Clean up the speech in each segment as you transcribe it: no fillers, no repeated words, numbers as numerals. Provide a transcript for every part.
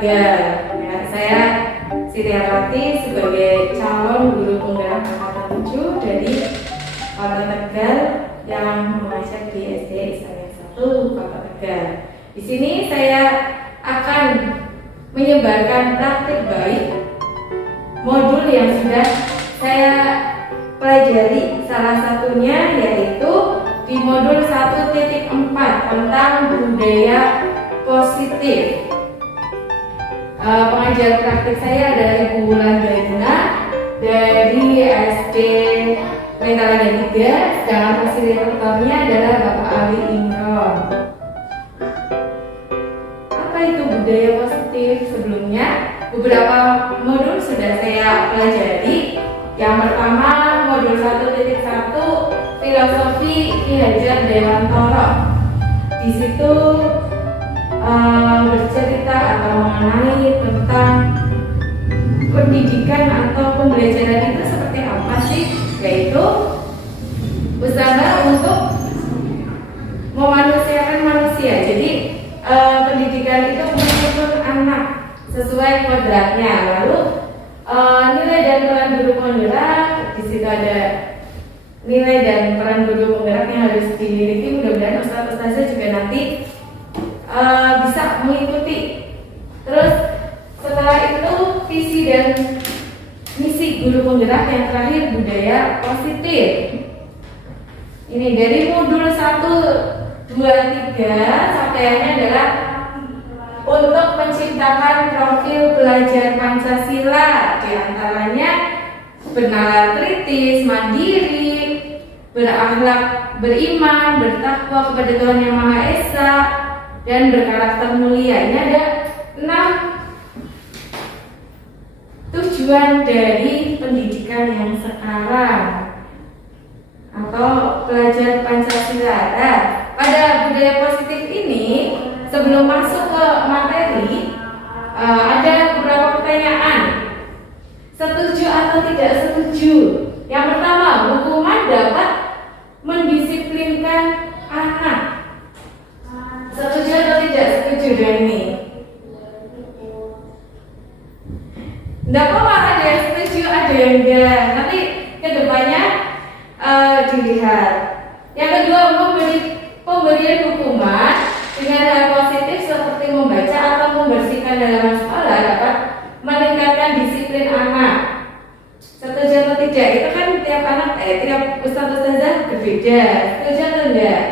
Tegal. Ya, saya Siti Arati sebagai calon guru penggerak angkatan 7 dari Kota Tegal yang mengajar di SD Istana 1 Kota Tegal. Di sini saya akan menyebarkan praktik baik modul yang sudah saya pelajari, salah satunya yaitu di modul 1.4 tentang budaya positif. Pengajar praktik saya adalah Ibu Wulan Baina dari SD Mentalaga 3, sedangkan fasilitatornya adalah Bapak Ali Imron. Apa itu budaya positif? Sebelumnya beberapa modul sudah saya pelajari. Yang pertama modul 1.1 filosofi Ki Hajar Dewantoro. Di situ bercerita atau mengenai tentang pendidikan atau pembelajaran itu seperti apa sih, yaitu usaha untuk memanusiakan manusia. Jadi pendidikan itu menuntun anak sesuai kodratnya. Lalu nilai dan peran guru penggerak, di situ ada nilai dan peran guru penggerak yang harus dimiliki. Mudah-mudahan ustaz-ustazah juga nanti bisa mengikuti. Terus setelah itu visi dan misi guru penggerak, yang terakhir budaya positif. Ini dari modul 1, 2, 3 capaiannya adalah untuk menciptakan profil pelajar Pancasila, di antaranya bernalar kritis, mandiri, berakhlak, beriman, bertakwa kepada Tuhan Yang Maha Esa, dan berkarakter mulia. Ini ada 6 tujuan dari pendidikan yang sekarang atau pelajar Pancasila. Nah, pada budaya positif ini, sebelum masuk ke materi, ada beberapa pertanyaan. Setuju atau tidak setuju? Yang pertama, hukuman dapat mendisiplinkan anak. Setuju atau tidak setuju dengan ini? Tidak apa-apa, ada yang setuju, ada yang enggak. Nanti kedepannya dilihat. Yang kedua, pemberian hukuman dengan hal positif seperti membaca atau membersihkan halaman sekolah dapat meningkatkan disiplin anak. Setuju atau tidak? Itu kan tiap anak, tiap ustaz-ustazah berbeda. Setuju atau enggak?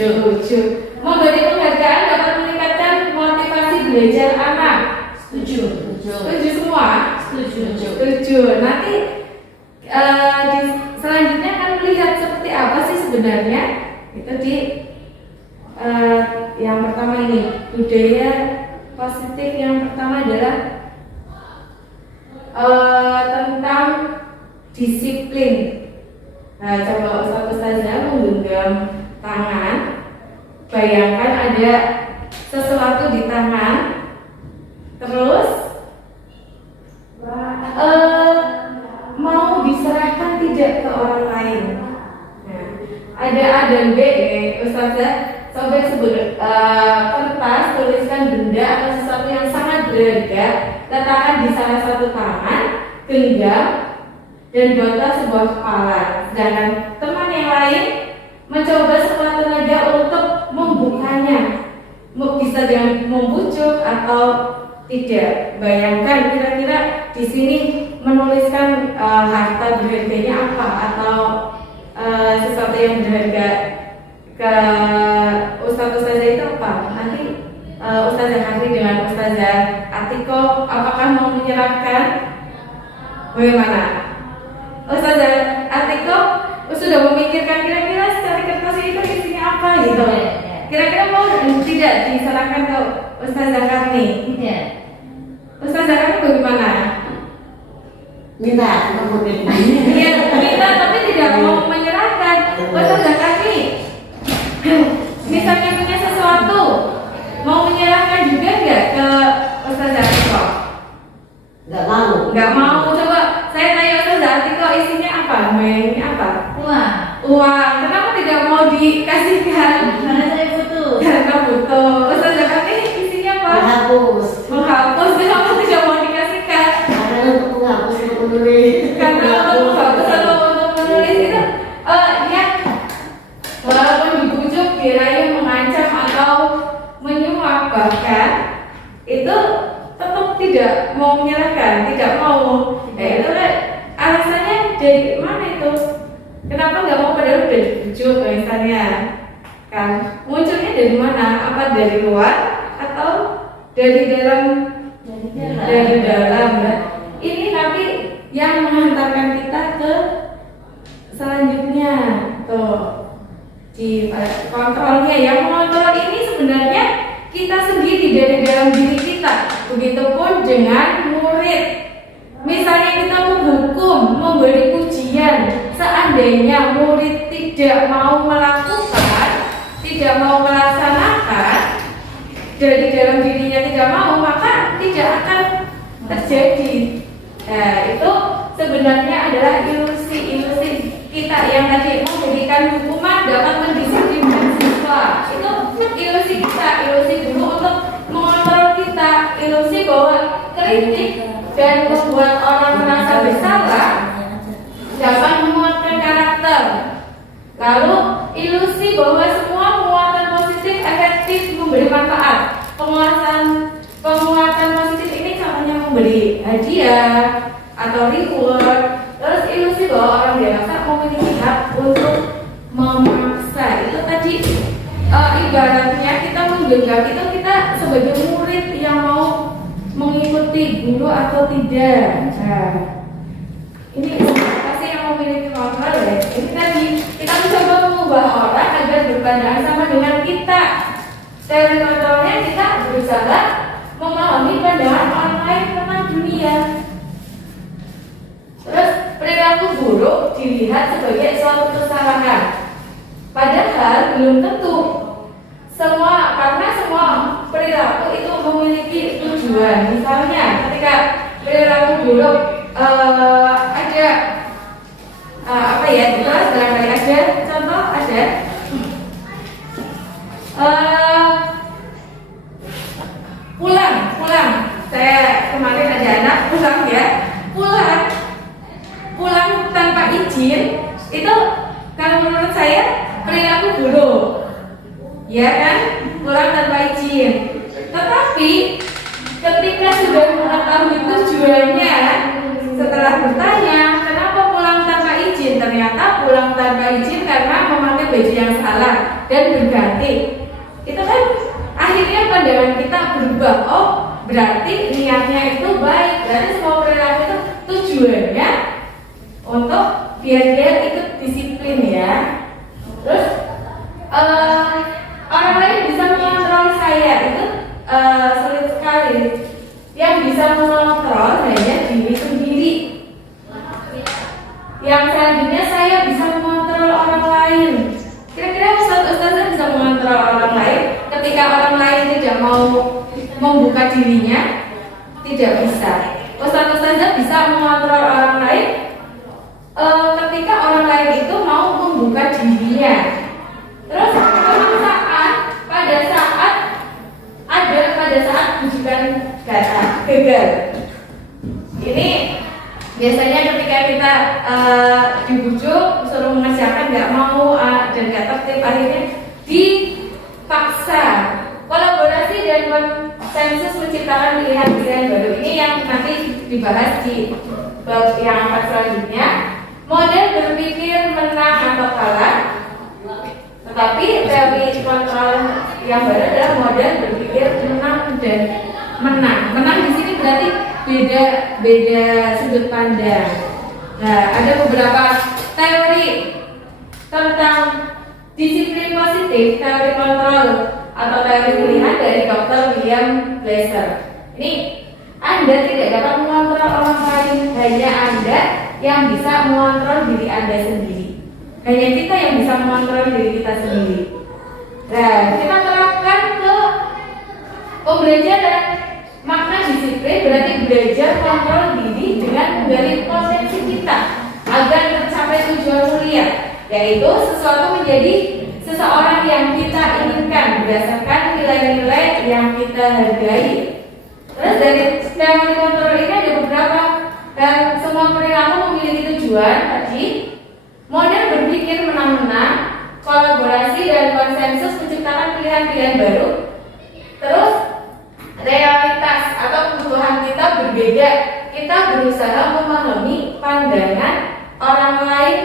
Setuju. Memberi penghargaan dapat meningkatkan motivasi belajar anak. Setuju semua? Setuju. Nanti selanjutnya akan melihat seperti apa sih sebenarnya. Itu di yang pertama ini, budaya positif. Yang pertama adalah tentang disiplin. Nah, coba ustaz-ustazah menggenggam tangan. Bayangkan ada sesuatu di tangan, terus mau diserahkan tidak ke orang lain. Nah, ada A dan B, ustazah coba sebut kertas, tuliskan benda atau sesuatu yang sangat berharga, letakkan di salah satu tangan, genggam, dan buatlah sebuah kepala. Sedangkan teman yang lain mencoba sekuat tenaga untuk membukanya. Bisa dengan membujuk atau tidak. Bayangkan kira-kira di sini menuliskan harta berharganya apa, atau sesuatu yang berharga ke ustaz-ustazah itu apa? Nanti Ustazah Hasri dengan Ustazah Atiko apakah mau menyerahkan? Bagaimana? Ustazah Atiko sudah memikirkan kira-kira secara kertas itu isinya apa gitu? Kira-kira mau tidak diserahkan ke Ustazah Karni? Tidak. Ustazah Karni bagaimana? Minta, Iya, minta tapi tidak mau menyerahkan. Ustazah Karni, misalnya punya sesuatu, mau menyerahkan juga nggak ke Ustazah Atiko? Nggak mau. Nggak mau. Coba saya tanya Ustazah Atiko, isinya apa? Mainnya apa? Uang. Kenapa tidak mau dikasihkan? Karena saya butuh. Karena butuh. Ustazah Karni isinya apa? Hapus. kan itu tetap tidak mau menyerahkan, tidak mau. Itu kan alasannya dari mana itu? Kenapa nggak mau, padahal udah dibujuk misalnya kan? Munculnya dari mana? Apa dari luar atau dari dalam? Dari dalam. Ini nanti yang menghantarkan kita ke selanjutnya tuh di kontrolnya. Yang mengontrol ini sebenarnya kita sendiri dari dalam diri kita. Begitupun dengan murid. Misalnya kita menghukum, memberi pujian, seandainya murid tidak mau melakukan, tidak mau melaksanakan, dari dalam dirinya tidak mau, maka tidak akan terjadi. Nah, itu sebenarnya adalah ilusi-ilusi kita yang tadi memberikan hukuman dapat mendisiplinkan siswa. Itu ilusi kita, ilusi dulu untuk mengontrol kita, ilusi bahwa kritik dan membuat orang merasa bersalah dapat menguatkan karakter. Lalu ilusi bahwa semua muatan positif efektif memberi manfaat. Penguatan positif ini contohnya memberi hadiah atau reward. Terus ilusi bahwa orang dewasa memiliki hak untuk memaksa. Itu tadi ibaratnya kita menggenggam itu kita sebagai murid yang mau mengikuti guru atau tidak. Nah, ini pasti yang memiliki kontrol ya. Ini tadi kita mencoba mengubah orang agar berpandangan sama dengan kita. Teori kontrolnya kita berusaha memahami pandangan orang lain tentang dunia. Terus perilaku buruk dilihat sebagai suatu kesalahan. Padahal belum tentu. Karena semua perilaku itu memiliki tujuan. Misalnya ketika perilaku buruk ada apa ya? Jelas barangkali ada contoh ada. Pulang. Saya kemarin ada anak pulang ya. Pulang tanpa izin itu kalau menurut saya perilaku buruk. Ya kan? Pulang tanpa izin. Tetapi ketika sudah mengetahui tujuannya, setelah bertanya kenapa pulang tanpa izin, ternyata pulang tanpa izin karena memakai baju yang salah dan berganti. Itu kan akhirnya pandangan kita berubah. Oh, berarti niatnya itu baik. Berarti semua perilaku itu tujuannya untuk biar dia ikut disiplin ya. Terus orang lain bisa mengontrol saya itu sulit sekali. Yang bisa mengontrol hanya diri sendiri. Yang selanjutnya saya bisa mengontrol orang lain. Kira-kira ustaz-ustazah bisa mengontrol orang lain ketika orang lain tidak mau membuka dirinya? Tidak bisa. Ustaz-ustazah bisa mengontrol orang lain ketika orang lain itu mau membuka dirinya. Terus pemaksaan pada saat bujukan gagal. Ini biasanya ketika kita dibujuk, suruh mengerjakan nggak mau dan nggak tertib, akhirnya dipaksa. Kolaborasi dan konsensus menciptakan pilihan-pilihan baru ini yang nanti dibahas di bab yang 4 selanjutnya. Model berpikir menang atau kalah. Tetapi teori kontrol yang baru adalah model berpikir menang dan menang. Menang di sini berarti beda sudut pandang. Nah, ada beberapa teori tentang disiplin positif, teori kontrol atau teori pilihan dari Dr. William Glasser. Ini Anda tidak dapat mengontrol orang lain, hanya Anda yang bisa mengontrol diri Anda sendiri. Hanya kita yang bisa mengontrol diri kita sendiri. Nah, kita terapkan ke pembelajaran. Makna disiplin berarti belajar kontrol diri dengan menggali potensi kita agar tercapai tujuan mulia, yaitu sesuatu menjadi seseorang yang kita inginkan berdasarkan nilai-nilai yang kita hargai. Terus dari teori kontrol ini ada beberapa, dan semua perilaku memiliki tujuan tadi. Model berpikir menang-menang, kolaborasi dan konsensus menciptakan pilihan-pilihan baru. Terus berbeda. Kita berusaha memahami pandangan orang lain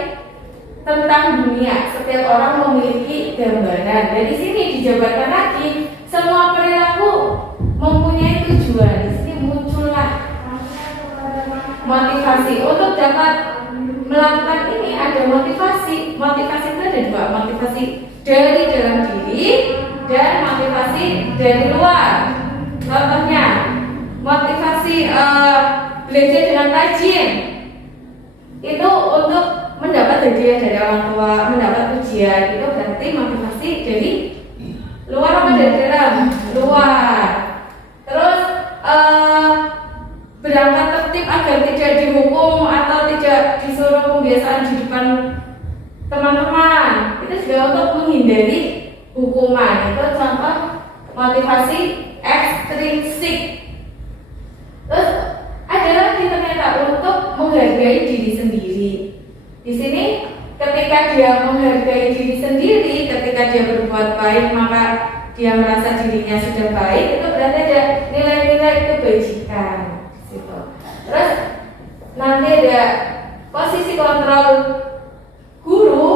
tentang dunia. Setiap orang memiliki gambaran. Dan di sini dijabarkan lagi, semua perilaku mempunyai tujuan. Di sini muncullah motivasi. Untuk dapat melakukan ini ada motivasi. Motivasi itu ada dua, motivasi dari dalam diri dan motivasi dari luar. Contohnya, motivasi belajar dengan rajin itu untuk mendapat hadiah dari orang tua, mendapat ujian. Itu berarti motivasi dari luar apa dari dalam? Luar. Terus berangkat tertib agar tidak dihukum atau tidak disuruh pembiasaan di depan teman-teman. Itu juga untuk menghindari hukuman. Itu contoh motivasi ekstrinsik. Terus ada lagi ternyata untuk menghargai diri sendiri. Di sini ketika dia menghargai diri sendiri, ketika dia berbuat baik maka dia merasa dirinya sudah baik, itu berarti ada nilai-nilai kebajikan. Terus nanti ada posisi kontrol guru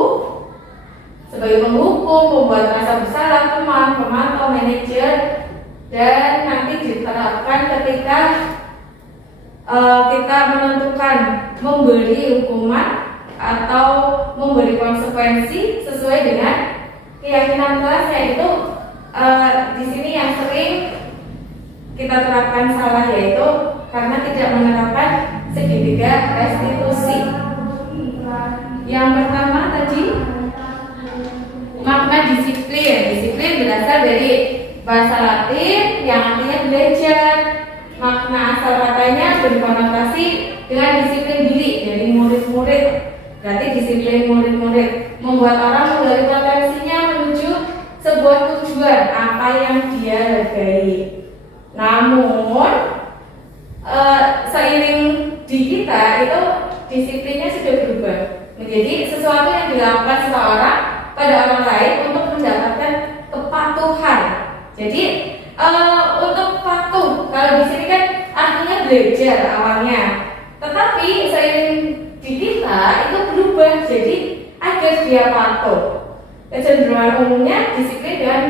sebagai penghukum, pembuat rasa bersalah, teman, pemantau, manajer, dan nanti diterapkan ketika kita menentukan memberi hukuman atau memberi konsekuensi sesuai dengan keyakinan kelas, yaitu di sini yang sering kita terapkan salah yaitu karena tidak menerapkan segitiga restitusi. Yang pertama tadi makna disiplin. Disiplin berasal dari bahasa Latin yang artinya belajar. Makna asal katanya berkonotasi dengan disiplin diri dari murid-murid. Berarti disiplin murid-murid membuat orang menggali potensinya menuju sebuah tujuan apa yang dia hargai. Namun seiring di kita itu disiplinnya sudah berubah menjadi sesuatu yang dilakukan seseorang pada orang lain untuk mendapatkan kepatuhan. Jadi untuk patuh, kalau di sini kan artinya belajar awalnya, tetapi seiring di kita itu berubah jadi agar dia patuh. Kecenderungan umumnya disiplin dan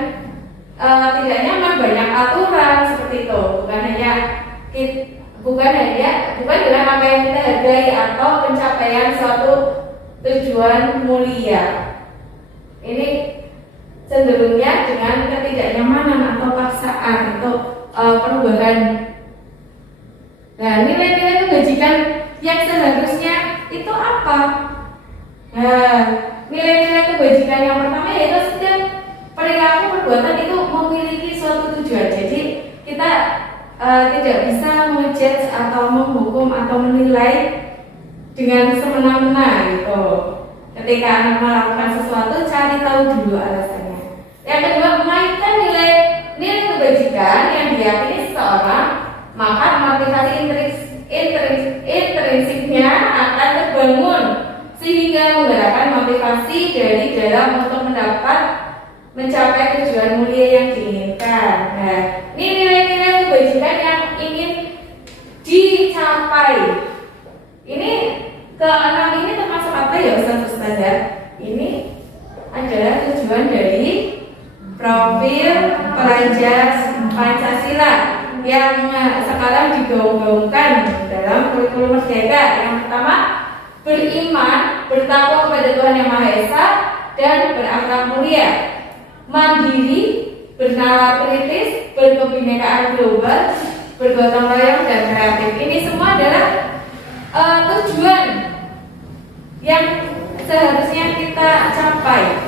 tidak nyaman, banyak aturan seperti itu. Bukan dengan apa yang kita hargai atau pencapaian suatu tujuan mulia. Ini cenderungnya dengan ketidaknyamanan atau paksaan atau perubahan. Nah, nilai-nilai kebajikan yang seharusnya itu apa? Nah, nilai-nilai kebajikan yang pertama yaitu setiap perilaku perbuatan itu memiliki suatu tujuan. Jadi kita tidak bisa menjudge atau menghukum atau menilai dengan semena-mena gitu. Ketika anak melakukan sesuatu, cari tahu dulu alasannya. Yang kedua, mengaitkan nilai kebajikan yang diyakini seseorang, maka motivasi intrinsiknya akan terbangun sehingga menggerakkan motivasi dari dalam untuk mencapai tujuan mulia yang diinginkan. Nah, ini nilai-nilai kebajikan yang ingin dicapai. Ini keenam ini termasuk apa ya Ustazah? Ini adalah tujuan dari profil pelajar Pancasila yang sekarang digaung-gaungkan dalam kurikulum Merdeka. Yang pertama, beriman, bertakwa kepada Tuhan Yang Maha Esa dan berakhlak mulia, mandiri, bernalar kritis, berkebinekaan global, bergotong royong dan kreatif. Ini semua adalah tujuan yang seharusnya kita capai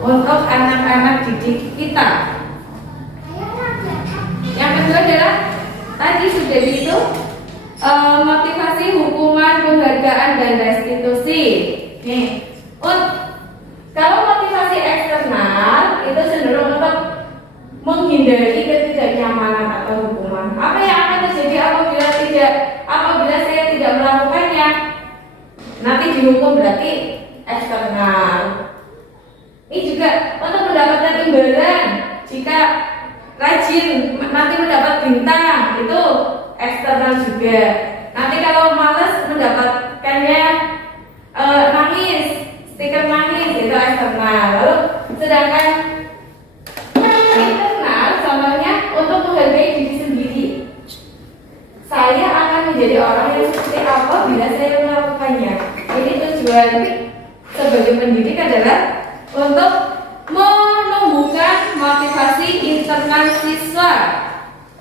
untuk anak-anak didik kita. Yang kedua adalah tadi sudah itu motivasi, hukuman, penghargaan dan restitusi. Nih, kalau motivasi eksternal itu cenderung untuk menghindari ketidaknyamanan atau hukuman. Apa yang akan terjadi apabila saya tidak melakukannya? Nanti dihukum, berarti eksternal. Ini juga untuk mendapatkan imbalan. Jika rajin nanti mendapat bintang, itu eksternal juga. Nanti kalau malas mendapatkannya nangis, stiker nangis itu eksternal. Lalu sedangkan internal contohnya untuk menghargai diri sendiri. Saya akan menjadi orang yang seperti apa bila saya melakukannya. Ini tujuan sebagai pendidik adalah untuk menumbuhkan motivasi internal siswa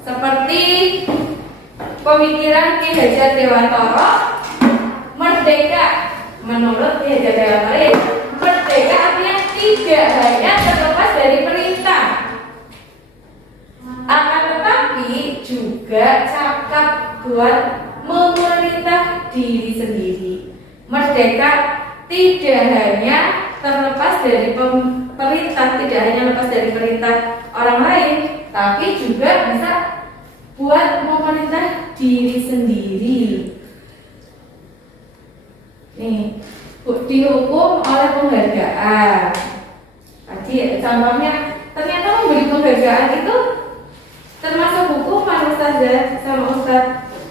seperti pemikiran Ki Hajar Dewantara, merdeka. Menurut Ki Hajar Dewantara, merdeka artinya tidak hanya terlepas dari perintah, akan tetapi juga cakap buat memerintah diri sendiri. Merdeka tidak hanya terlepas dari perintah, tidak hanya lepas dari perintah orang lain, tapi juga bisa buat memerintah diri sendiri. Nih, dihukum oleh penghargaan. Tadi contohnya ternyata memberi penghargaan itu termasuk hukuman Ustazah sama Ustaz.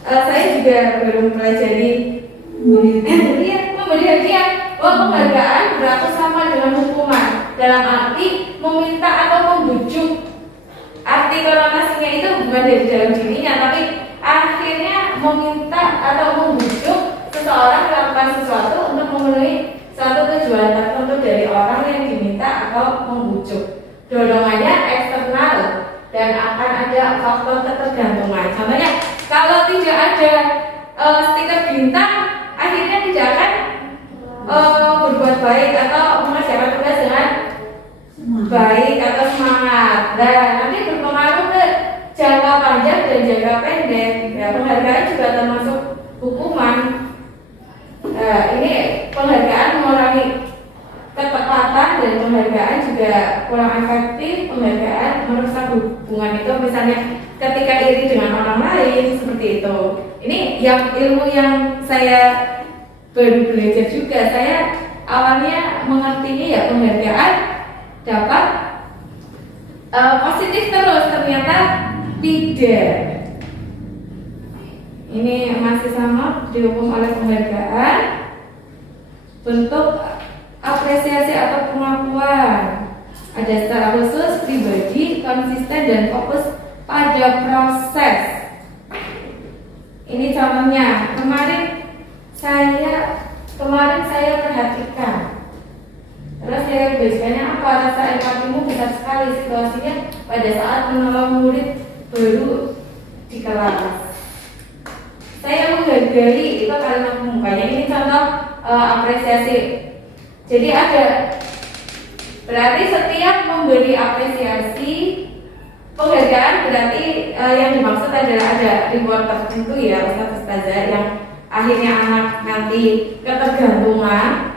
Saya juga baru mempelajari memberi hadiah. Penghargaan berlaku sama dengan hukuman dalam arti meminta atau membujuk. Arti konotasinya itu bukan dari dalam dirinya, tapi akhirnya meminta atau membujuk seseorang melakukan sesuatu untuk memenuhi suatu tujuan tertentu dari orang yang diminta atau membujuk. Dorongannya eksternal dan akan ada faktor ketergantungan. Contohnya, kalau tidak ada stiker bintang, akhirnya tidak akan berbuat baik atau mengerjakan tugas dengan baik atau semangat. Nah, nanti berpengaruh ke jangka panjang dan jangka pendek. Ya, penghargaan juga termasuk hukuman. Nah, ini penghargaan mengurangi ketepatan dan penghargaan juga kurang efektif. Penghargaan merusak hubungan itu, misalnya ketika iri dengan orang lain seperti itu. Ini yang ilmu yang saya baru belajar juga. Saya awalnya mengertinya ya penghargaan dapat positif terus, ternyata tidak. Ini masih sama, dihukum oleh penghargaan, bentuk apresiasi atau pengakuan. Ada secara khusus, pribadi, konsisten dan fokus pada proses. Ini contohnya, kemarin saya perhatikan. Terus saya biasanya apa, rasa empatimu besar sekali situasinya pada saat menolong murid baru di kelas. Saya menghargai, itu kalimat pembukanya. Ini contoh apresiasi. Jadi ada, berarti setiap memberi apresiasi, penghargaan berarti yang dimaksud adalah ada reward tertentu ya Ustazah, yang akhirnya anak nanti ketergantungan.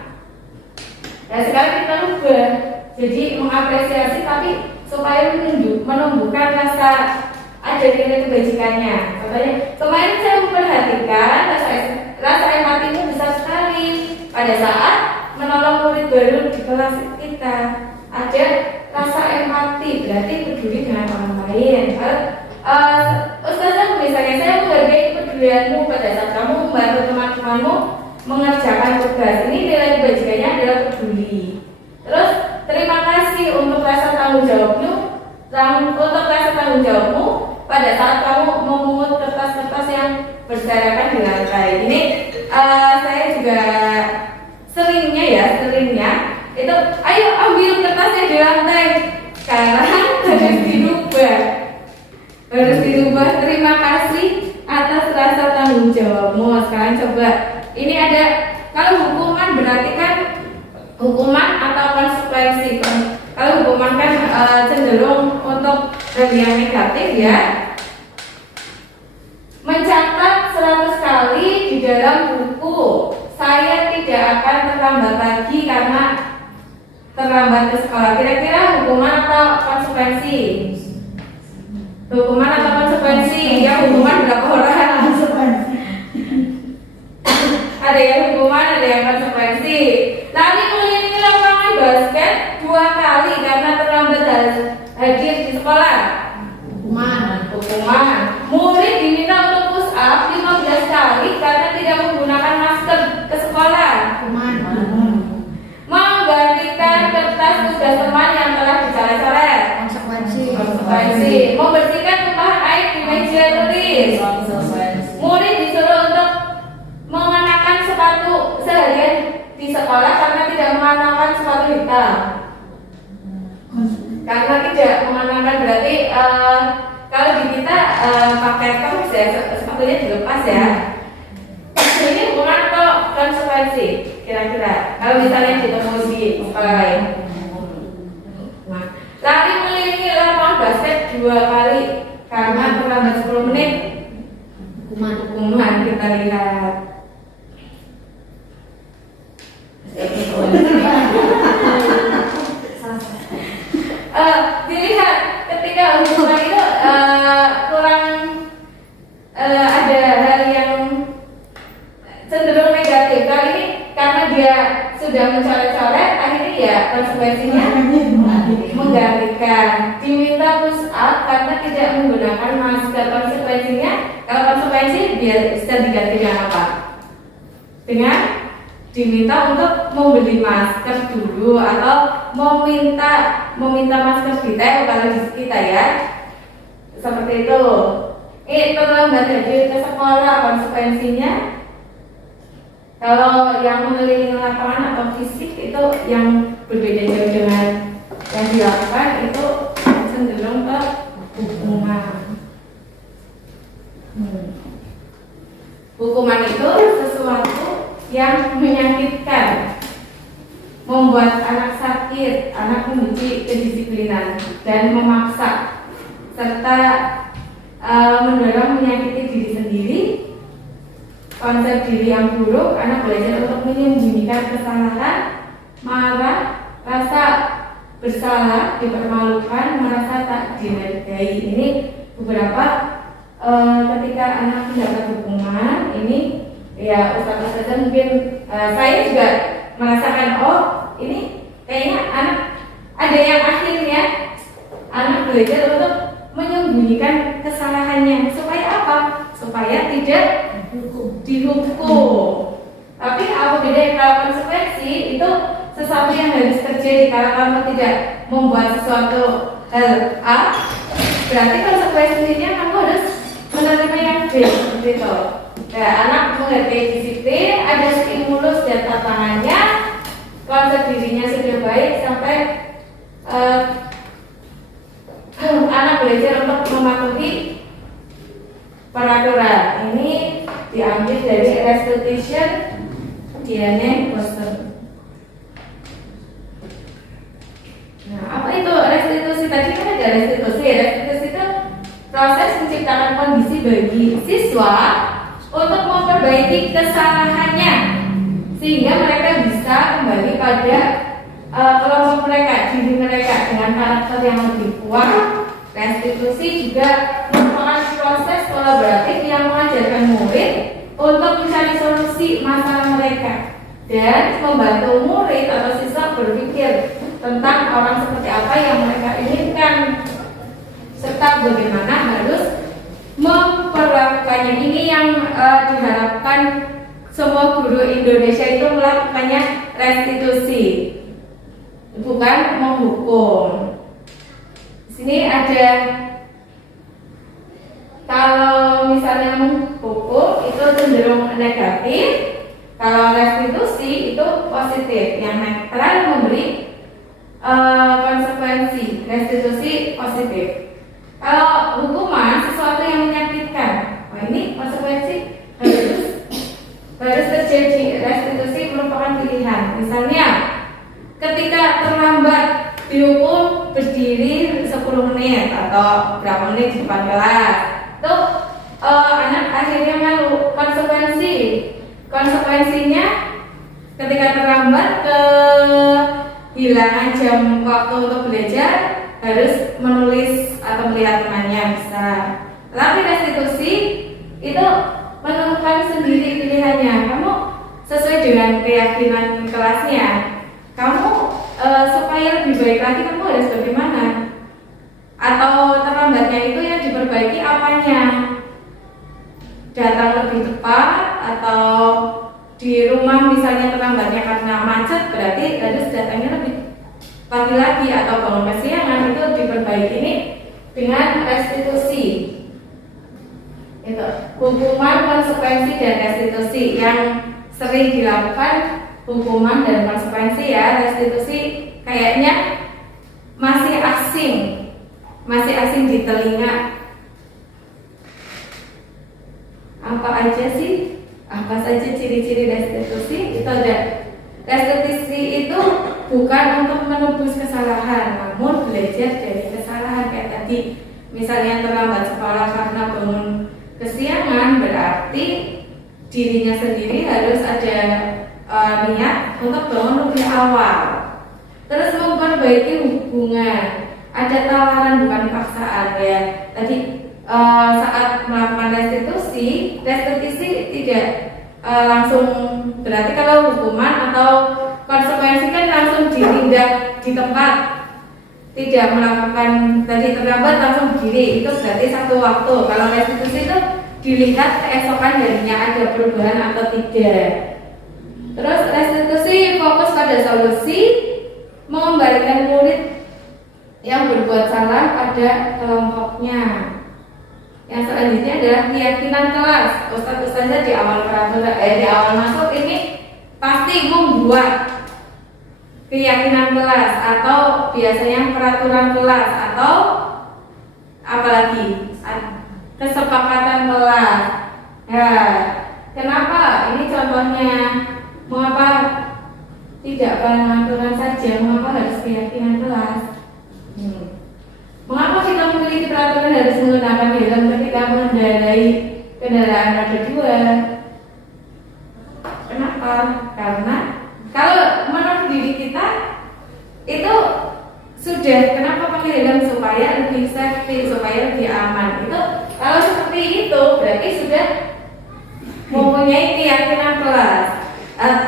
Nah, sekarang kita ubah jadi mengapresiasi tapi supaya menumbuhkan rasa ada nilai kebajikannya. Contohnya, kemarin saya memperhatikan rasa empatimu besar sekali pada saat menolong murid baru di kelas kita. Ada rasa empati, berarti peduli dengan orang lain. Ustazah, misalnya saya menghargai kepedulianmu pada saat kamu membantu teman-temanmu mengerjakan tugas. Ini nilai kebajikannya adalah peduli. Terus terima kasih untuk rasa tanggung jawabmu pada saat kamu memungut kertas-kertas yang berserakan di lantai. Ini saya juga seringnya itu, ayo ambil kertasnya di lantai. Sekarang harus dirubah. Terima kasih atas rasa tanggung jawabmu. Sekarang coba, ini ada, kalau hukuman berarti kan hukuman atau konsekuensi. Kalau hukuman kan cenderung untuk hal yang negatif ya. Mencatat 100 kali di dalam buku, saya tidak akan terlambat lagi karena terlambat ke sekolah. Kira-kira hukuman atau konsekuensi? Hukuman atau konsekuensi? Ya, hukuman berapa orang? Konsekuensi. Ada yang hukuman, ada yang konsekuensi. Nanti mengelilingi lapangan basket 2 kali karena terlambat hadir di sekolah. Hukuman. Murid diminta untuk karena tidak menggunakan masker ke sekolah. Menggantikan kertas tugas teman yang telah dicoret-coret. Konsekuensi. Membersihkan tumpahan air di meja tulis. Murid disuruh untuk mengenakan sepatu seharian di sekolah karena tidak mengenakan sepatu hitam. Karena tidak mengenakan berarti kalau di kita pakai kaos ya, sepatunya dilepas ya. Ini bukan atau konsekuensi kira-kira kalau misalnya ketemu di sekolah lain. Nah, lari mengelilingi lapangan basket 2 kali karena terlambat 10 menit. Hukuman kita lihat. Dilihat ketika hukuman itu kurang ada hal yang cenderung negatif. Kali ini karena dia sudah mencoret-coret, akhirnya ya konsekuensinya menggantikan. Diminta push up karena tidak menggunakan masker. Konsekuensinya, kalau konsekuensi dia bisa diganti dengan apa? Dengan diminta untuk membeli masker dulu atau meminta masker detail kalau di kita ya. Seperti itu. Terlambat hadir ke sekolah, konsekuensinya kalau yang mengelilingi lapangan atau fisik itu yang berbeda jauh dengan yang dilakukan itu cenderung ke hukuman. Hukuman itu sesuatu yang menyakitkan, membuat anak sakit, anak menguji kedisiplinan dan memaksa serta mendorong menyakiti diri sendiri. Konsep diri yang buruk, anak belajar untuk menyembunyikan kesalahan, marah, rasa bersalah, dipermalukan, merasa tak dihargai. Ini beberapa ketika anak mendapat hukuman, ini ya ustaz-ustazah mungkin saya juga merasakan, oh ini kayaknya anak ada yang akhirnya anak belajar untuk menyembunyikan kesalahannya. Supaya apa? Supaya tidak dihukum. Tapi apa bedanya kalau konsekuensi itu sesuatu yang harus terjadi. Kalau kamu tidak membuat sesuatu hal A, berarti konsekuensinya kamu harus menerima yang B. Seperti itu. Ya, anak mengerti disiplin, ada stimulus dan tantangannya, konsep dirinya sudah baik sampai anak belajar untuk mematuhi peraturan. Ini diambil dari restitution DNA Boston. Nah, apa itu restitusi? Tadi kan ada restitusi. Restitusi itu proses menciptakan kondisi bagi siswa untuk memperbaiki kesalahannya sehingga mereka bisa kembali pada kelompok mereka, diri mereka dengan karakter yang lebih kuat. Restitusi juga merupakan proses kolaboratif yang mengajarkan murid untuk mencari solusi masalah mereka dan membantu murid atau siswa berpikir tentang orang seperti apa yang mereka inginkan serta bagaimana harus memperlakukannya. Ini yang diharapkan semua guru Indonesia itu melakukannya restitusi, bukan menghukum. Di sini ada kalau misalnya menghukum itu cenderung negatif, kalau restitusi itu positif, yang netral memberi konsekuensi. Restitusi positif. Kalau hukuman sesuatu yang menyakitkan, wah ini konsekuensi harus terjadi. Restitusi merupakan pilihan. Misalnya ketika terlambat dihukum berdiri 10 menit atau berapa menit di depan kelas, tuh anak akhirnya malu. Konsekuensinya ketika terlambat kehilangan jam waktu untuk belajar, harus menulis atau melihat temannya bisa. Tapi restitusi itu menentukan sendiri pilihannya. Kamu sesuai dengan keyakinan kelasnya. Kamu supaya lebih baik lagi kamu harus bagaimana? Atau terlambatnya itu yang diperbaiki apanya? datang lebih cepat atau di rumah misalnya terlambatnya karena macet, berarti harus datangnya lebih pagi lagi, atau bangun kesiangan, itu diperbaiki ini dengan restitusi. Itu hukuman, konsekuensi, dan restitusi yang sering dilakukan. Hukuman dan konsekuensi ya, restitusi kayaknya masih asing di telinga. Apa aja sih? Apa saja ciri-ciri restitusi? Itu ada. Restitusi itu bukan untuk menebus kesalahan, namun belajar dari kesalahan. Kayak tadi, misalnya terlambat sekolah karena bangun kesiangan, berarti dirinya sendiri harus ada niat untuk bangun lebih awal. Terus memperbaiki hubungan, ada tawaran bukan paksaan ya. Tadi saat melakukan restitusi tidak langsung, berarti kalau hukuman atau konsekuensi kan langsung ditindak di tempat, tidak melakukan tadi terlambat langsung berdiri, itu berarti satu waktu. Kalau restitusi itu dilihat keesokan harinya ada perubahan atau tidak. Terus restitusi fokus pada solusi, mengembalikan murid yang berbuat salah pada kelompoknya. Yang selanjutnya adalah keyakinan kelas. Ustazah di awal di awal masuk ini pasti membuat keyakinan kelas atau biasanya peraturan kelas atau apalagi kesepakatan kelas. Ya, kenapa? Ini contohnya. Mengapa tidak peraturan saja? Mengapa harus keyakinan kelas? Mengapa kita memiliki peraturan harus menggunakan helm ketika mengendarai kendaraan roda 2? Kenapa? Karena kalau menurut diri kita itu sudah, kenapa pakai helm? Supaya lebih safety, supaya lebih aman. Itu kalau seperti itu berarti sudah mempunyai keyakinan kelas.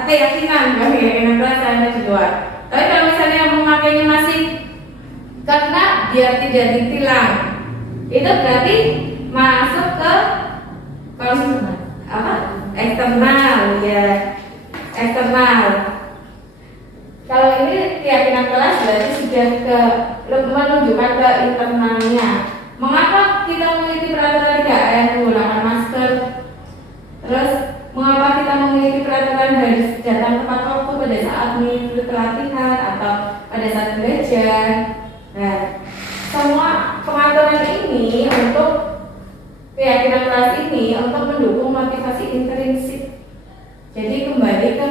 Keyakinan kelas ada di luar. Tapi kalau misalnya memakainya masih karena biar tidak ditilang, itu berarti masuk ke eksternal ya, eksternal. Kalau ini keyakinan kelas berarti sudah menunjukkan ke internalnya. Mengapa kita memiliki peraturan 3M menggunakan masker? Terus mengapa kita memiliki peraturan harus datang tepat waktu pada saat mengikuti pelatihan atau pada saat belajar? Nah, semua pengaturan ini untuk keyakinan kelas ini untuk mendukung motivasi intrinsik. Jadi kembali ke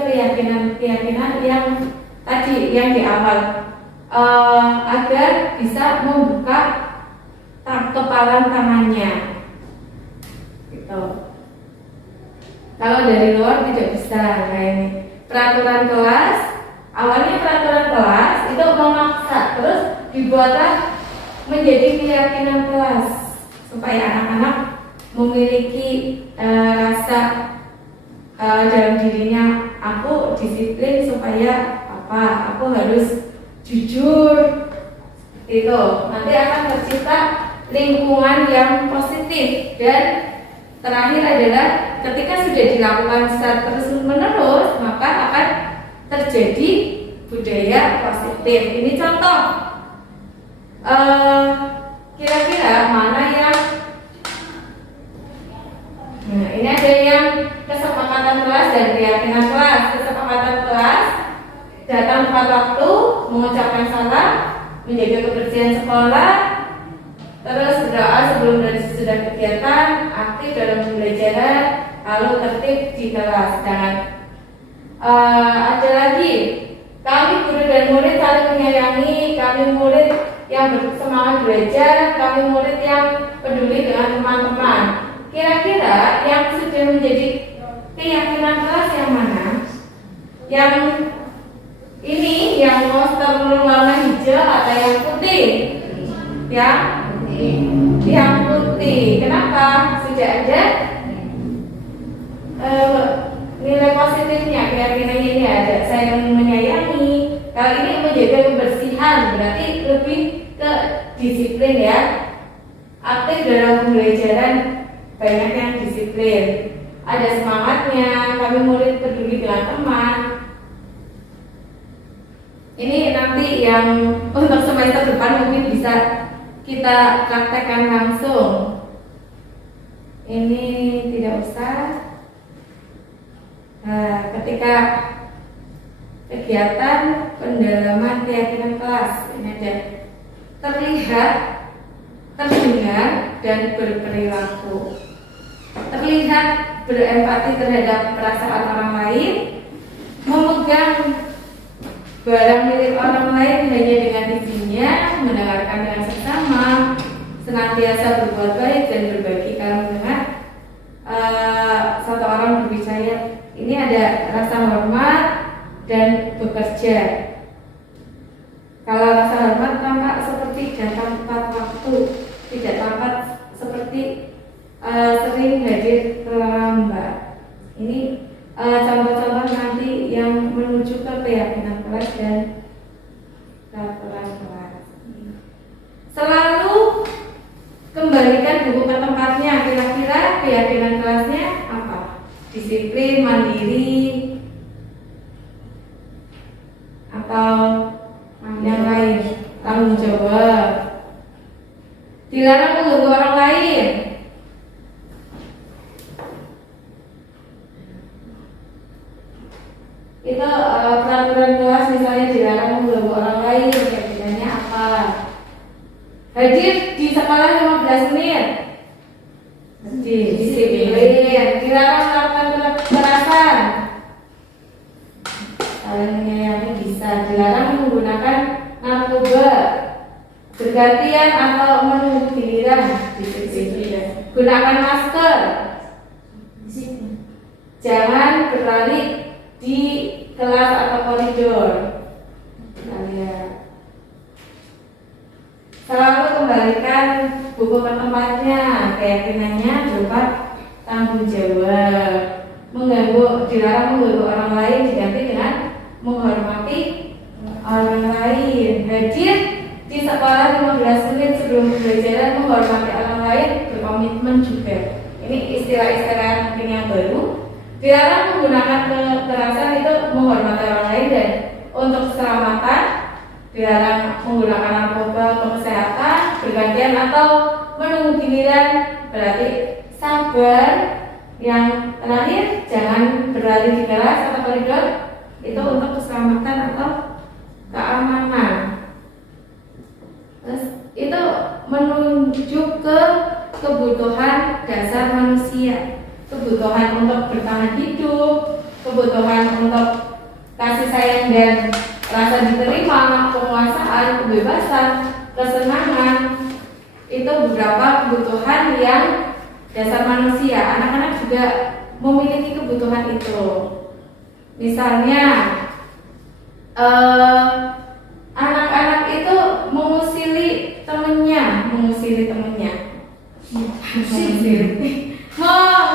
keyakinan yang tadi yang di awal, agar bisa membuka kepalan tangannya. Gitu. Kalau dari luar tidak bisa kayak ini. Peraturan kelas, awalnya peraturan kelas itu memaksa, terus dibuatlah menjadi keyakinan kelas supaya anak-anak memiliki rasa dalam dirinya, aku disiplin supaya aku harus jujur. Itu nanti akan tercipta lingkungan yang positif. Dan terakhir adalah ketika sudah dilakukan secara terus-menerus, maka akan terjadi budaya positif. Ini contoh. Kira-kira mana yang ini ada yang kesepakatan kelas dan keyakinan kelas. Kesepakatan kelas, datang tepat waktu, mengucapkan salam, menjaga kebersihan sekolah, terus berdoa sebelum dan sesudah kegiatan, aktif dalam pembelajaran, lalu tertib di kelas. Dan ada lagi, kami guru dan murid saling menyayangi, kami murid yang bersemangat belajar, kami murid yang peduli dengan teman-teman. Kira-kira yang sudah menjadi keyakinan kelas yang mana? Yang ini, yang poster warna hijau atau yang putih? Yang putih. Kenapa? Sudah ada nilai positifnya. Keyakinan ini ada. Saya menyayangi. Kalau ini menjaga kebersihan, berarti lebih ke disiplin ya. Aktif dalam pembelajaran, banyak yang disiplin. disiplin. Ada semangatnya, kami murid peduli dengan teman. Ini nanti yang untuk semester depan mungkin bisa kita praktekkan langsung. Ini tidak usah. Nah, ketika kegiatan pendalaman keyakinan kelas ini ada terlihat, terdengar, dan berperilaku. Terlihat berempati terhadap perasaan orang lain, memegang barang milik orang lain hanya dengan izinnya, mendengarkan dengan seksama, senantiasa berbuat baik dan berbagi kalau mendengar satu orang berbicara. Ini ada rasa hormat dan bekerja. Kalau rasa hormat tampak seperti datang tepat waktu, tidak tampak seperti sering hadir terlambat. Ini contoh-contoh nanti yang menuju ke keyakinan kelas dan peraturan kelas. Selalu kembalikan buku ke tempatnya. Kira-kira keyakinan kelasnya apa? Disiplin, mandiri, atau yang lain? Tanggung jawab. Dilarang mengganggu orang lain. Itu peraturan kelas, misalnya dilarang mengganggu orang lain, keyakinannya apa? Hadir di sekolah 15 menit. Disiplin. Dilarang melakukan kekerasan. Yang bisa. Dilarang menggunakan narkoba. Bergantian atau menunggu giliran. Disiplin. Gunakan masker. Jangan berlari di kelas atau koridor. Selalu kembalikan buku ke tempatnya. Keyakinannya berupa tanggung jawab. Dilarang mengganggu orang lain diganti dengan menghormati orang lain. Hadir di sekolah 15 menit sebelum pembelajaran, menghormati orang lain, berkomitmen juga. Ini istilah-istilah yang baru. Dilarang menggunakan kekerasan, itu menghormati orang lain dan untuk keselamatan. Dilarang menggunakan narkoba untuk kesehatan, bergantian atau menunggu giliran, berarti sabar. Yang terakhir, jangan berlari di kelas atau koridor, itu untuk keselamatan atau keamanan. Terus itu menunjuk ke kebutuhan dasar manusia, kebutuhan untuk bertahan hidup, kebutuhan untuk kasih sayang dan rasa diterima, penguasaan, kebebasan, kesenangan. Itu beberapa kebutuhan yang dasar manusia. Anak-anak juga memiliki kebutuhan itu. Misalnya anak-anak itu mengusili temennya, mau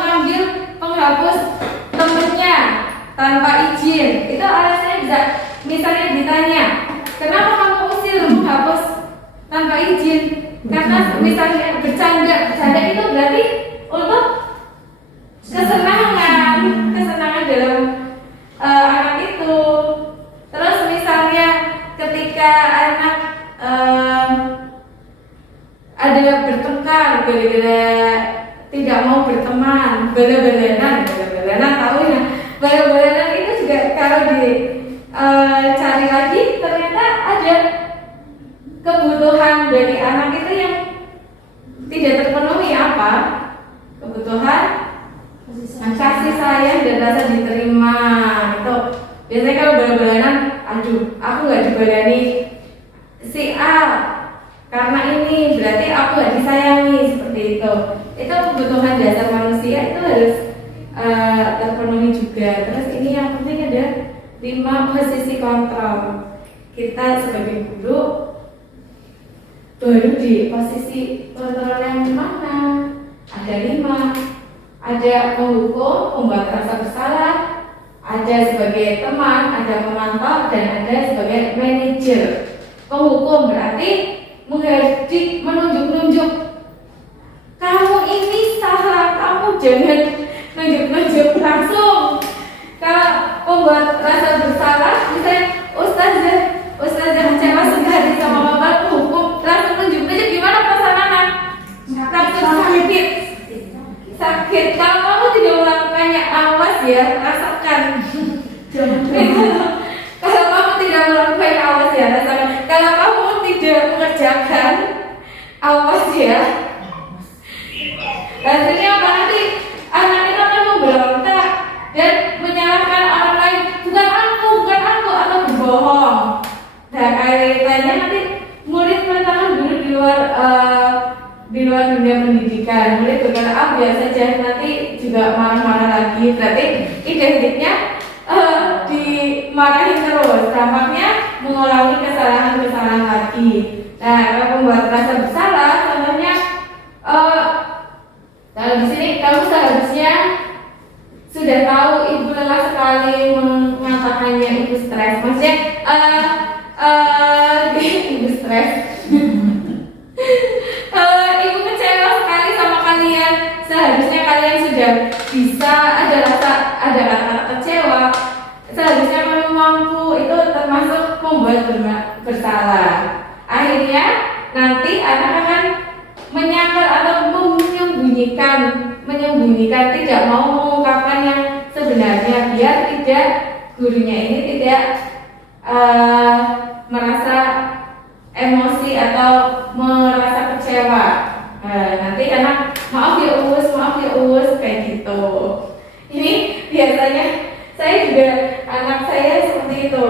ngambil penghapus temennya tanpa izin. Itu alasannya bisa, misalnya ditanya, kenapa kamu usir menghapus tanpa izin? Karena misalnya bercanda itu berarti untuk kesenangan dalam anak itu. Terus misalnya ketika anak ada bertengkar gara-gara tidak mau berteman, bela-belanan tahu ya, bela-belanan itu juga kalau dicari lagi ternyata ada kebutuhan dari anak itu yang tidak terpenuhi. Apa? Kebutuhan kasih sayang dan rasa diterima. Itu biasanya kalau bela-belanan, aduh aku nggak dibalani si A karena ini, berarti aku nggak disayangi, seperti itu. Itu kebutuhan dasar manusia, itu harus terpenuhi juga. Terus ini yang penting ada 5 posisi kontrol. Kita sebagai guru baru di posisi kontrol yang mana? Ada 5. Ada menghukum, membuat rasa bersalah, ada sebagai teman, ada memantau, dan ada sebagai manajer. Penghukum berarti menunjuk-nunjuk, kamu ini salah, kamu jangan nunjuk-nunjuk langsung. Kalau membuat rasa bersalah, misalnya ustazah kecewa sekali sama bapak hukum, langsung nunjuk-nunjuk, gimana perasaan anak? Langsung sakit. Kalau kamu tidak melakukannya, awas ya, rasakan. Kalau kamu tidak melakukannya, awas ya, rasakan. Kalau kamu tidak mengerjakan, awas ya. Hasilnya apa nanti? Anak itu akan memberontak dan menyalahkan orang lain. Bukan aku, atau berbohong. Nah, kaitannya nanti murid menentang guru di luar dunia pendidikan. Murid berkata ah biasa saja, nanti juga marah-marah lagi. Berarti identiknya dimarahin terus. Dampaknya mengulangi kesalahan-kesalahan lagi. Nah, kalau membuat rasa bersalah, contohnya kalau di sini kamu seharusnya sudah tahu ibu lelah sekali mengatakannya ibu stres. Maksudnya ibu stres. Ibu kecewa sekali sama kalian. Seharusnya kalian sudah bisa ada kata-kata kecewa. Seharusnya kamu mampu, itu termasuk membuat bersalah. Akhirnya nanti anak akan menyangkal atau menyembunyikan, tidak mau mengungkapkan yang sebenarnya, biar tidak gurunya ini tidak merasa emosi atau merasa kecewa. Nanti anak maaf ya us kayak gitu. Ini biasanya saya juga anak saya seperti itu.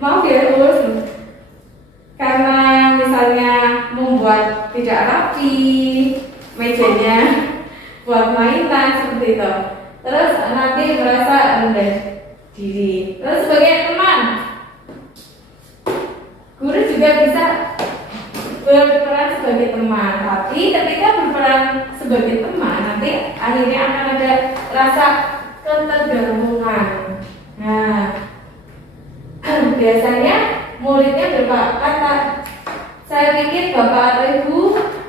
Maaf ya us, karena misalnya membuat tidak rapi mejanya buat mainan seperti itu, terus nanti merasa rendah diri. Terus sebagai teman, guru juga bisa berperan sebagai teman, tapi ketika berperan sebagai teman nanti akhirnya akan ada rasa ketergantungan. Nah, biasanya muridnya berkata, saya pikir bapak atau ibu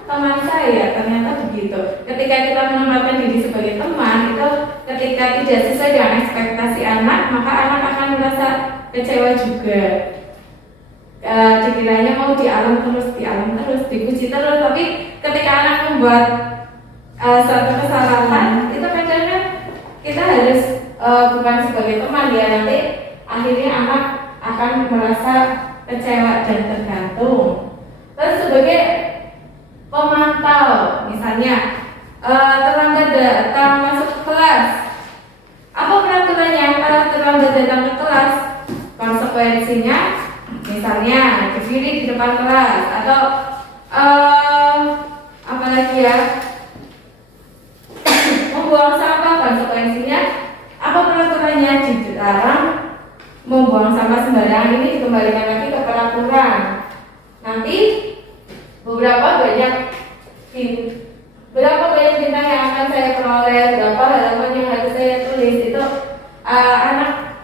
teman saya, ternyata begitu. Ketika kita menempatkan diri sebagai teman, itu ketika tidak sesuai dengan ekspektasi anak, maka anak akan merasa kecewa juga. Dikiranya mau dialam terus, dipuji terus, tapi ketika anak membuat suatu kesalahan, itu kadang-kadang kita harus bukan sebagai teman ya, nanti akhirnya anak akan merasa kecewa dan tergantung. Terus sebagai pemantau, misalnya terlambat datang masuk ke kelas, apa peraturannya? Kalau terlambat datang ke kelas, konsekuensinya misalnya berdiri di depan kelas, atau apalagi ya, membuang sampah, konsekuensinya apa peraturannya? Dilarang membuang sampah sembarangan, ini dikembalikan lagi ke peraturan. Nanti berapa banyak bintang yang akan saya peroleh, berapa halaman yang harus saya tulis, itu anak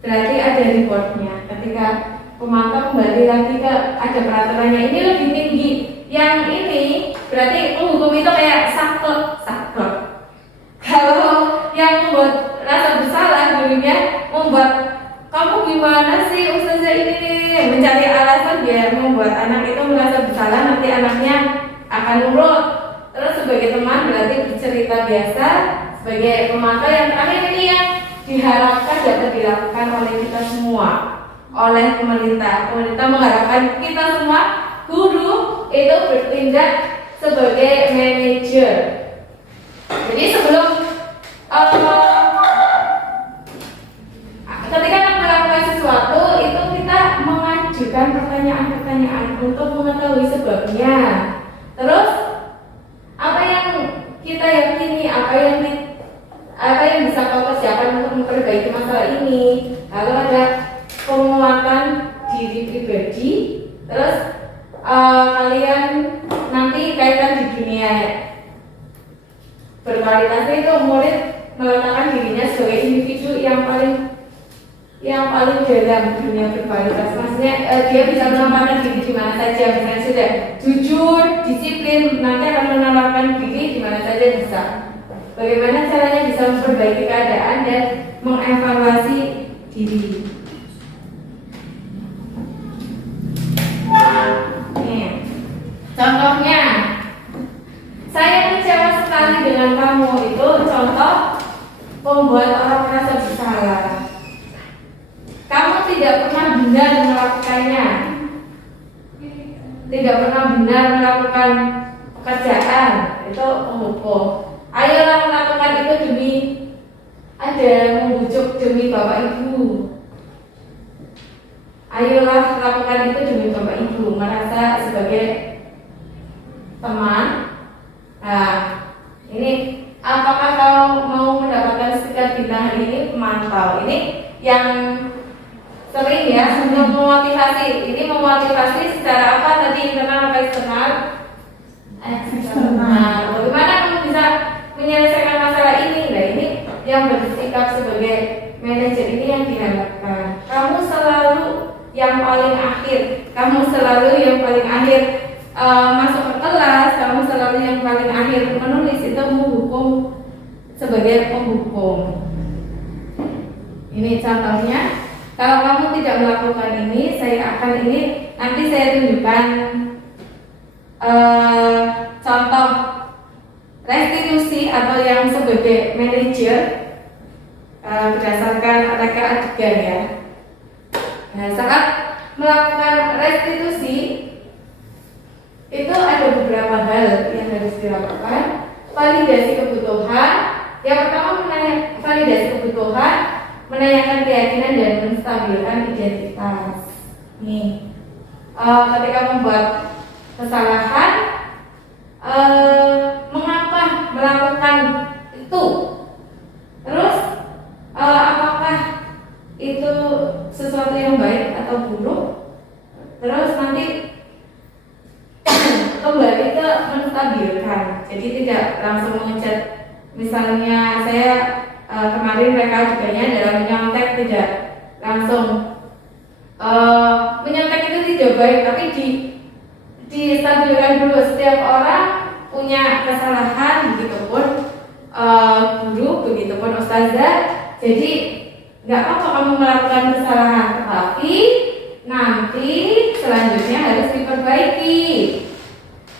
berarti ada reportnya. Ketika pemantau kembali lagi ke ada peraturannya, ini lebih tinggi. Yang ini berarti hukum itu kayak saklek. Kalau yang membuat rasa bersalah gurunya membuat kamu gimana sih ustazah ini, mencari alasan biar membuat anak itu merasa bersalah, nanti anaknya akan nurut. Terus sebagai teman berarti bercerita biasa. Sebagai pemantau yang terakhir ini yang diharapkan dapat dilakukan oleh kita semua, oleh pemerintah. Pemerintah mengharapkan kita semua guru itu bertindak sebagai manajer. Jadi sebelum ketika kita melakukan sesuatu itu kita mengajukan pertanyaan-pertanyaan untuk mengetahui sebabnya. Terus apa yang kita yakini, apa yang bisa kau kerjakan untuk memperbaiki masalah ini. Lalu ada penguatan diri pribadi. Terus kalian nanti kaitan di dunia berkualitas itu murid meletakkan dirinya sebagai individu yang paling dalam dunia berkualitas. Maksudnya dia bisa menempatkan diri di mana saja. Misalnya sudah jujur, disiplin, nanti akan menempatkan diri di mana saja. saja bisa. Bagaimana caranya bisa memperbaiki keadaan dan mengevaluasi diri. Nih, contohnya, saya kecewa sekali dengan kamu, itu contoh membuat orang merasa bersalah. Kamu tidak pernah benar melakukannya, tidak pernah benar melakukan pekerjaan, itu penghukum. Ayolah melakukan itu demi ada membujuk demi bapak ibu. Ayolah lakukan itu demi bapak ibu, merasa sebagai teman. Nah, ini apakah kau mau mendapatkan stiker bintang hari ini? Pemantau. Ini yang sering ya untuk memotivasi. Ini memotivasi secara apa tadi, internal apa eksternal? Eksternal. Bagaimana kamu bisa menyelesaikan masalah ini? Nah, ini yang bersikap sebagai manajer ini yang diharapkan. Kamu selalu yang paling akhir, kamu selalu yang paling akhir masuk ke kelas, kamu selalu yang paling akhir menulis, itu menghukum sebagai penghukum. Ini contohnya. Kalau kamu tidak melakukan ini, saya akan ini nanti saya tunjukkan contoh restitusi atau yang sebagai manajer berdasarkan reka adegan ya. Nah, saat melakukan restitusi itu ada beberapa hal yang harus dilakukan. Validasi kebutuhan. Yang pertama validasi kebutuhan, menanyakan keyakinan dan menstabilkan identitas. Nih, ketika membuat kesalahan, mengapa melakukan itu? Terus apakah itu sesuatu yang baik atau buruk? Terus nanti kembali ke menstabilkan. Jadi tidak langsung mengecat. Misalnya saya kemarin mereka juga dalam menyontek, tidak langsung menyontek itu tidak baik, tapi distabilkan dulu. Setiap orang punya kesalahan, begitupun guru, begitupun ustazah. Jadi nggak apa-apa kamu melakukan kesalahan, tetapi nanti selanjutnya harus diperbaiki.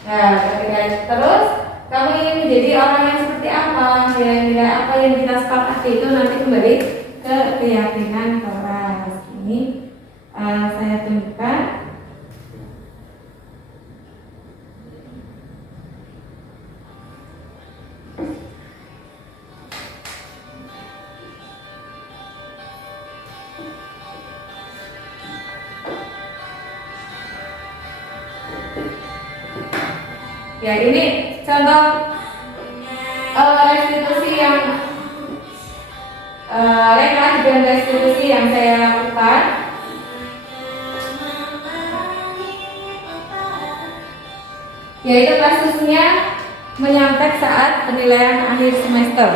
Nah, ketika terus kamu ingin menjadi orang yang seperti apa, kira-kira apa yang kita sepakati, itu nanti kembali ke keyakinan kelas. Ini saya tunjukkan. Ya, ini contoh restitusi yang reka adegan restitusi yang saya lakukan. Yaitu kasusnya menyontek saat penilaian akhir semester.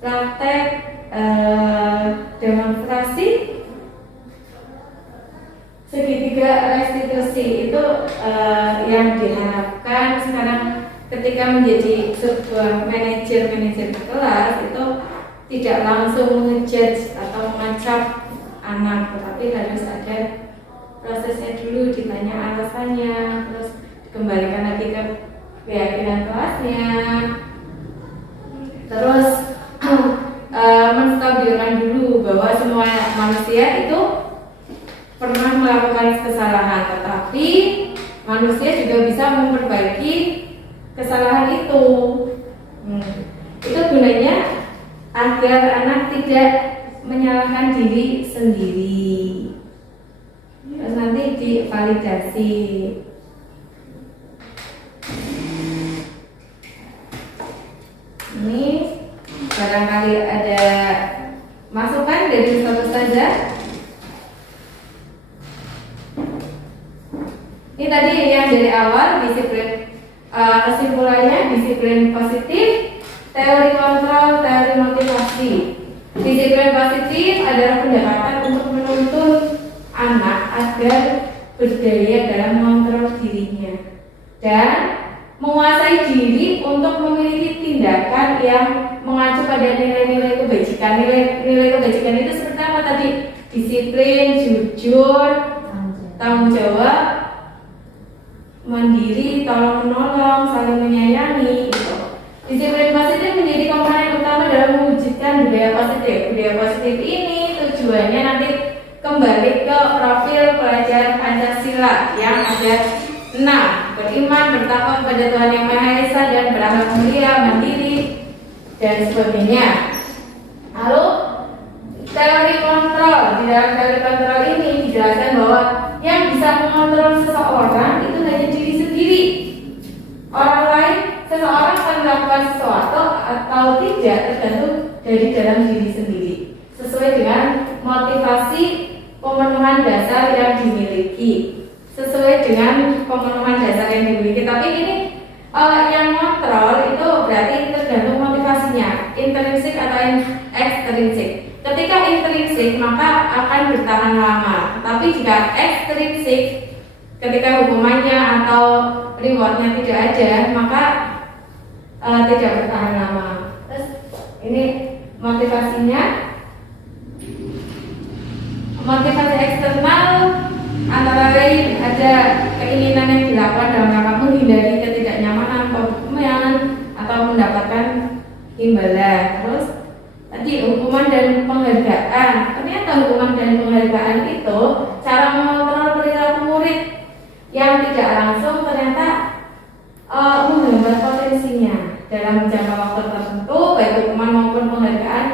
praktek demonstrasi segitiga restitusi itu yang diharapkan sekarang ketika menjadi sebuah manajer kelas itu tidak langsung ngejudge atau mengacap anak, tetapi harus ada prosesnya dulu, ditanya alasannya, terus dikembalikan lagi ke keyakinan kelasnya, terus menstabilkan dulu bahwa semua manusia itu pernah melakukan kesalahan, tetapi manusia juga bisa memperbaiki kesalahan itu. Itu gunanya agar anak tidak menyalahkan diri sendiri. Terus nanti divalidasi. Ini barangkali ada masukan dari Ustazah. Ini tadi yang dari awal disiplin, kesimpulannya disiplin positif, teori kontrol, teori motivasi. Disiplin positif adalah pendekatan untuk menuntun anak agar berdaya dalam mengontrol dirinya dan menguasai diri untuk memiliki tindakan yang mengacu pada nilai-nilai kebajikan. Nilai kebajikan itu seperti apa tadi? Disiplin, jujur, tanggung jawab, mandiri, tolong menolong, saling menyayangi. Gitu. Disiplin positif menjadi komponen utama dalam mewujudkan budaya positif. Budaya positif ini tujuannya nanti kembali ke profil pelajar Pancasila yang ada 6: beriman, bertakwa kepada Tuhan Yang Maha Esa dan berakhlak mulia, mandiri, dan sebagainya. Lalu teori kontrol, di dalam teori kontrol ini dijelaskan bahwa yang bisa mengontrol seseorang itu hanya diri sendiri. Orang lain, seseorang akan melakukan sesuatu atau tidak tergantung dari dalam diri sendiri, sesuai dengan motivasi pemenuhan dasar yang dimiliki. Tapi ini yang kontrol itu berarti tergantung motivasinya, intrinsik atau ekstrinsik. Ketika intrinsik maka akan bertahan lama, tapi jika ekstrinsik, ketika hukumannya atau rewardnya tidak ada, maka tidak bertahan lama. Terus ini motivasinya, motivasi eksternal antara lain ada keinginan yang dilakukan dalam rangka menghindari ketidaknyamanan, kehukuman, atau mendapatkan imbalan. Terus tadi hukuman dan penghargaan. Ternyata hukuman dan penghargaan itu cara mengontrol perilaku murid yang tidak langsung ternyata menghambat potensinya dalam jangka waktu tertentu. Baik hukuman maupun penghargaan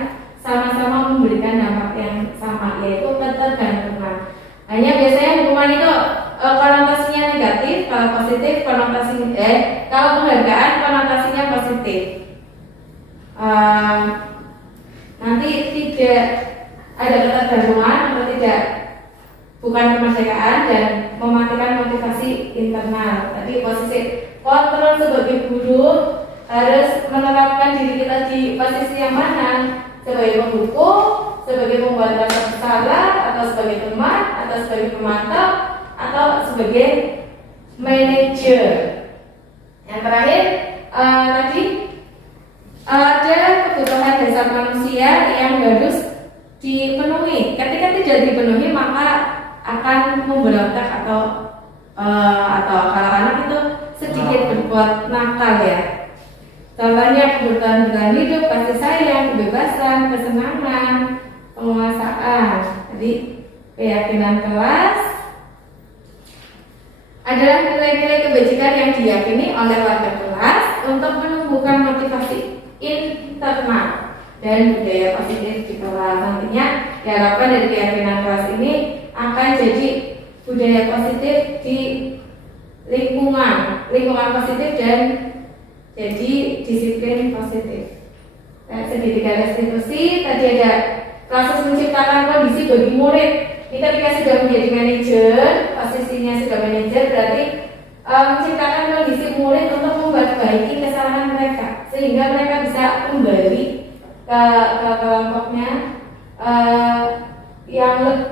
sama-sama memberikan dampak yang sama, yaitu ketergantungan. Hanya biasanya hukuman itu konotasinya negatif, kalau positif konotasinya kalau penghargaan konotasinya positif. Nanti tidak ada ketergantungan atau tidak, bukan kemerdekaan dan mematikan motivasi internal. Tadi posisi kontrol sebagai guru harus menerapkan diri kita di posisi yang mana, sebagai penghukum, sebagai pembuat rasa bersalah, atau sebagai teman, atau sebagai pemantau, atau sebagai manajer. Yang terakhir tadi ada kebutuhan dasar manusia yang harus dipenuhi. Ketika tidak dipenuhi maka akan memberontak atau kalau anak itu sedikit berbuat nakal ya. Contohnya kebutuhan bertahan hidup, kasih sayang, kebebasan, kesenangan, penguasaan. Jadi keyakinan kelas adalah nilai-nilai kebajikan yang diyakini oleh warga kelas untuk menumbuhkan motivasi internal dan budaya positif di kelas. Nantinya diharapkan dari keyakinan kelas ini akan jadi budaya positif di lingkungan positif dan jadi disiplin positif. Segitiga restitusi tadi ada proses menciptakan kondisi bagi murid. Ini ketika sudah menjadi manajer, posisinya sudah manajer, berarti menciptakan kondisi murid untuk memperbaiki kesalahan mereka sehingga mereka bisa kembali ke kelompoknya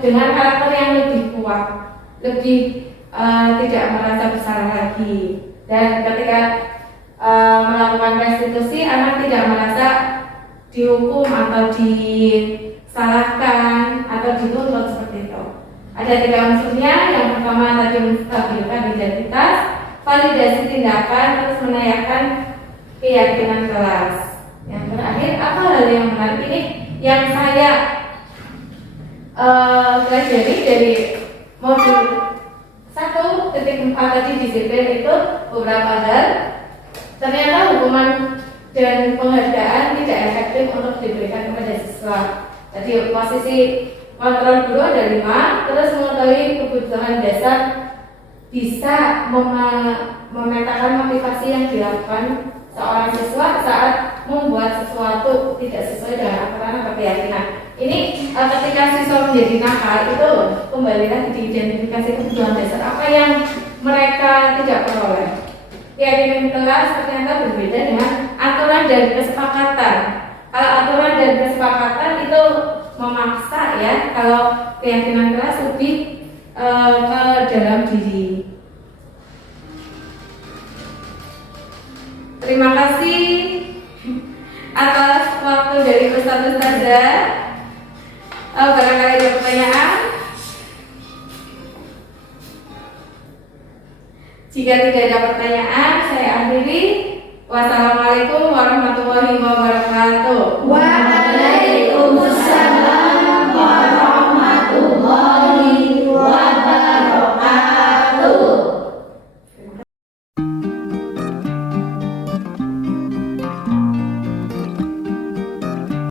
dengan karakter yang lebih kuat, lebih tidak merasa bersalah lagi. Dan ketika melakukan restitusi, anak tidak merasa dihukum atau disalahkan atau dituntut seperti itu. Ada 3 unsurnya. Yang pertama tadi menstabilkan identitas, validasi tindakan, terus menanyakan keyakinan kelas. Yang terakhir, apa hal yang menarik ini yang saya pelajari dari modul 1.4 tadi disiplin itu beberapa hal. Ternyata hukuman dan penghargaan tidak efektif untuk diberikan kepada siswa. Jadi posisi kontrol guru ada 5, terus mengetahui kebutuhan dasar, bisa memetakan motivasi yang dilakukan seorang siswa saat membuat sesuatu tidak sesuai dengan aturan atau keyakinan. Ini ketika siswa menjadi nakal itu kembali lagi diidentifikasi kebutuhan dasar apa yang mereka tidak peroleh. Keyakinan kelas ternyata berbeda dengan aturan dan kesepakatan. Kalau aturan dan kesepakatan itu memaksa ya, kalau keyakinan kelas lebih ke dalam diri. Terima kasih atas waktu dari Ustaz Ustazah. Barangkali ada pertanyaan. Jika tidak ada pertanyaan, saya akhiri. Wassalamualaikum warahmatullahi wabarakatuh.